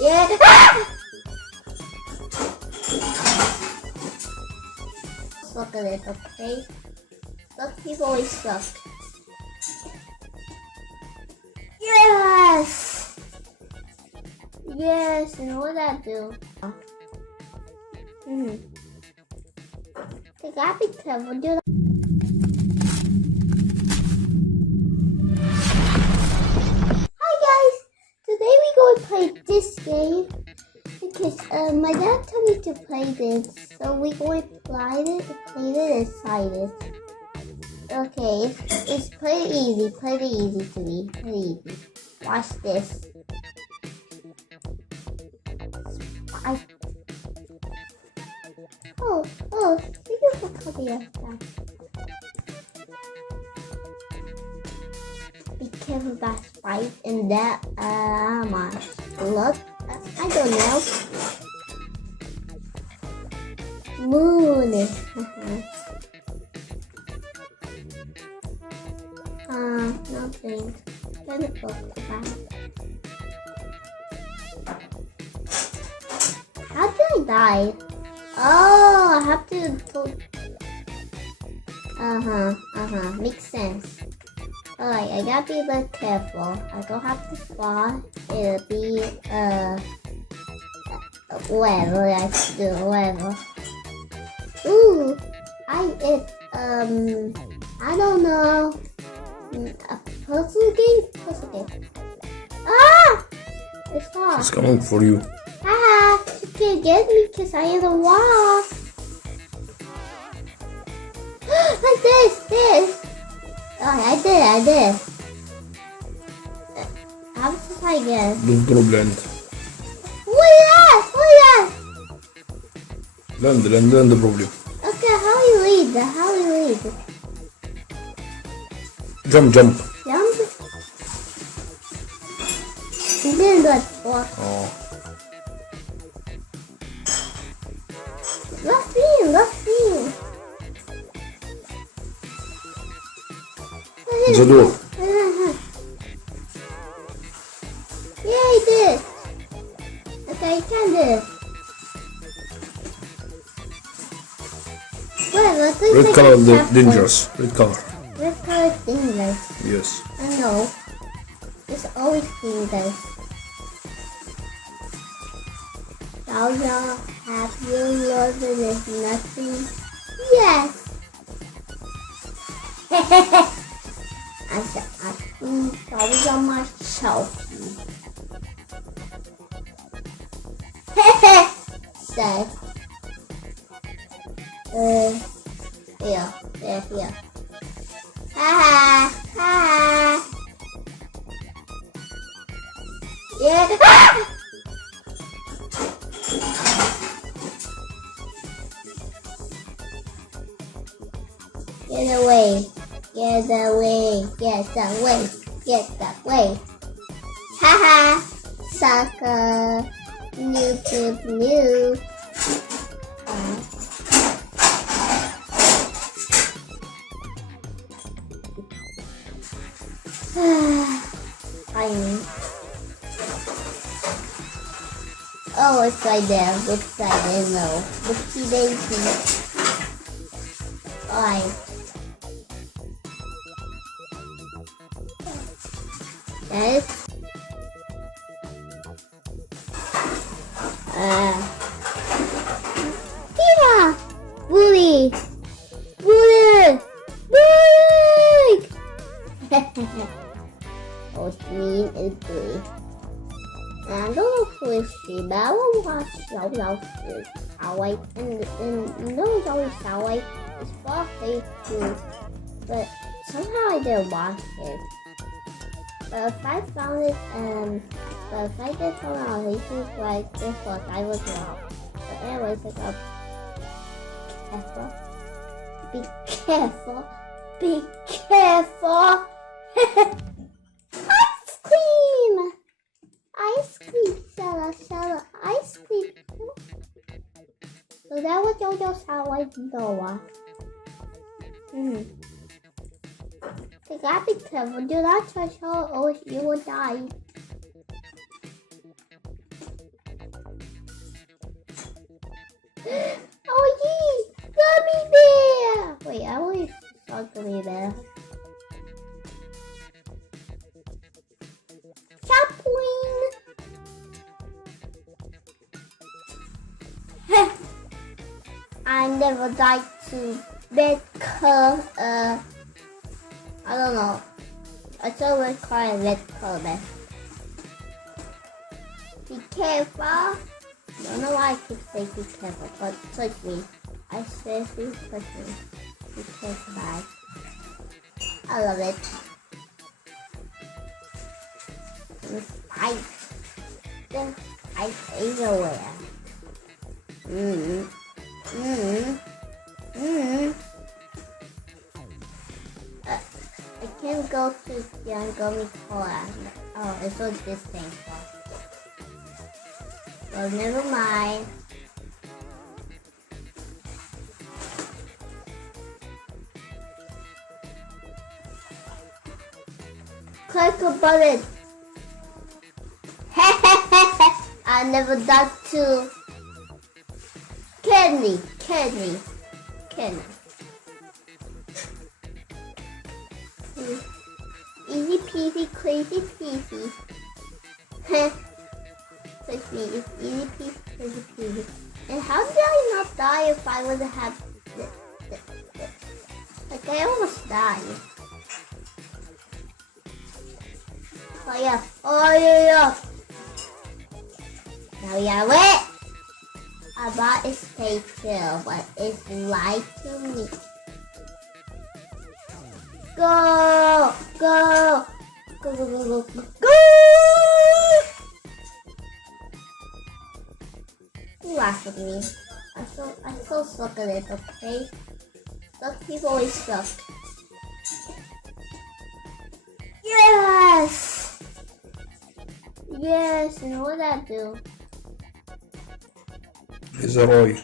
Yeah. Look at it, okay? Look, people always suck. Yes! Yes, and what did that do? They gotta be careful, dude. Hi guys! Today we're going to play this game because my dad told me to play this, so we're going to play it inside it. Okay, it's pretty easy to me, pretty easy. Watch this. Thank you for coming up. Be careful about spice and that, my look, I don't know. Moon. Nothing. Gonna go back. How did I die? Oh, I have to. Makes sense. Alright, I gotta be a bit careful. I don't have to fall. It'll be whatever I do, whatever. Ooh, I don't know. A puzzle game? Ah! It's hard. It's coming for you. Ah, you can't get me because I am the wall. Like this. Oh, I did. How to try again? No problem. What is that? Land the problem. Okay, how you lead? Jump. Jump? You didn't do it before. Oh. Left me. The door. Yeah, I did. Okay, you can do it. Wait, Red color dangerous. Red color. Red color dangerous. Yes. I know. It's always dangerous. Now y'all have you learned there's nothing? Yes. I said I was on my selfie. Say. Here. Ha. Yeah. Get away. Haha. Sucker. New. Fine. Oh, it's right there. Looks like there. No. Whoopsie daisy. Alright. Yes. Tina! Bully! Oh, it's mean and bully. I don't know who is she, but I will watch JOJO SIWA, and you know it's always SIWA. It's for faith too, but somehow I didn't watch it. But if I found it, but if I did someone on YouTube like this one, I was wrong. But anyways, I got careful. Be careful. Ice cream, Sarah, ice cream. So that was JOJO SIWA Noah. You gotta be careful. Do not touch her or you will die. Oh gee, gummy bear. Wait, I always saw gummy bear. Chaplain. I never like to red color. I don't know. I thought we call it red color bed. Be careful. I don't know why I keep saying be careful, but touch me. I seriously touch me. Be careful, bye. I love it. The spikes. The spikes everywhere. I can't go to the gummy cola. Oh, it's what this thing for. Well, never mind. Click a button. I never done to candy. Easy peasy, crazy peasy. Touch me, it's easy peasy, crazy peasy. And how did I not die if I would have this? Like I almost died. Oh yeah. Now yeah, wait. I bought a stay chill, but it's lied to me. Go! You laugh at me. I so suck at it, okay? Suck people always suck. Yes! Yes, and what did that do? ليزر اي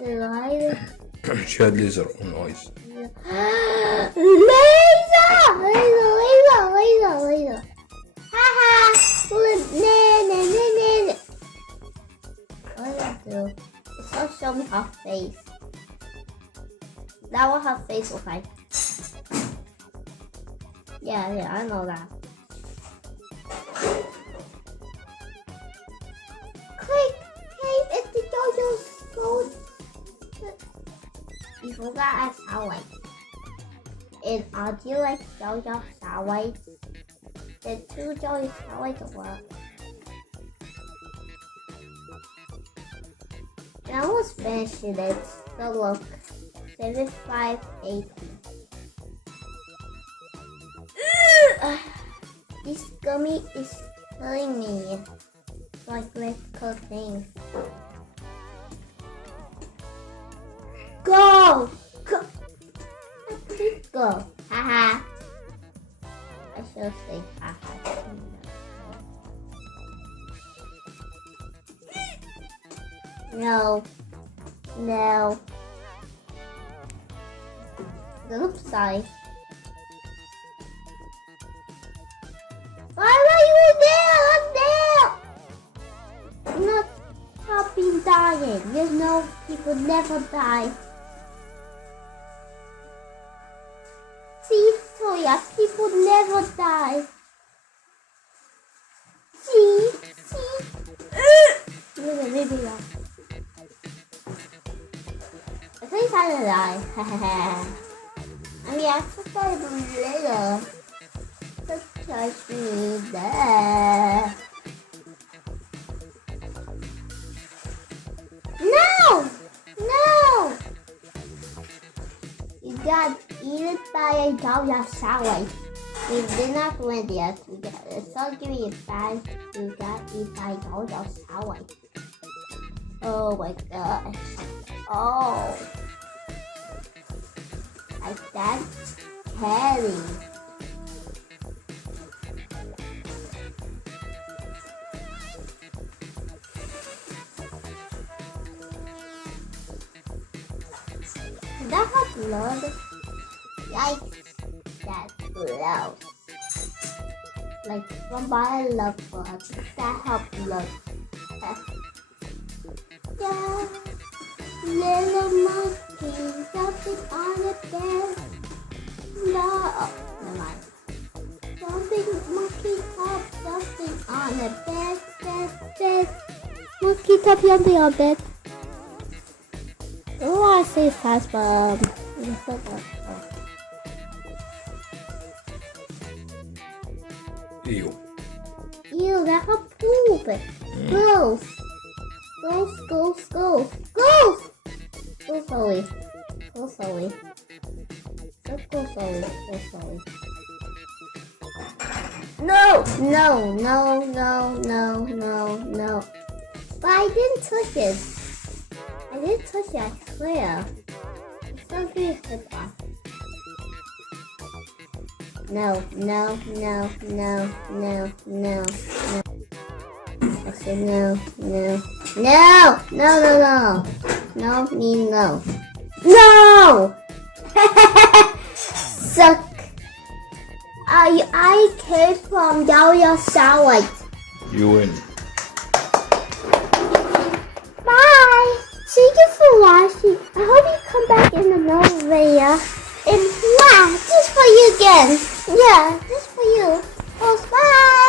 Laser! شاد ليزر نايس Laser! Haha! Nah. What did that do? It's not show me her face. That what her face looks like. Yeah, I know that. Click! Hey, it's the JOJO code. You forgot I sound like. And do you like JOJO Siwa? The two JOJO Siwa work. And I almost finished it. So look, 7580. This gummy is killing me. It's like red color thing. Go! Haha. I should say haha. No. The upside. Why are you there? I'm not stopping dying. There's no people never die. See, Toya, people never die. See. Maybe not. I think I'm gonna die. I mean, I just got a little. Just touch me there. No! You got eaten by a JOJO Siwa. We did not win yet. It's not giving you bad. You got eaten by JOJO Siwa. Oh my gosh. Oh. Like that's scary. Did that have blood? Yikes. That's gross. Like somebody love blood. That have blood. Yeah. Little monkey jumping on the bed. No, oh, never mind. Jumping monkey top jumping on the bed. Monkey top jumping on bed. Oh, I say fast, but Ew. Ew, that's a poop. Gross. Go slowly. Go slowly. No. But I didn't touch it. I swear. It's so good hip off. No. Okay, no. No! Suck. I came from JOJO SIWA. You win. Bye. Thank you for watching. I hope you come back in another video. And wow, just for you again. Yeah, just for you. Oh, bye.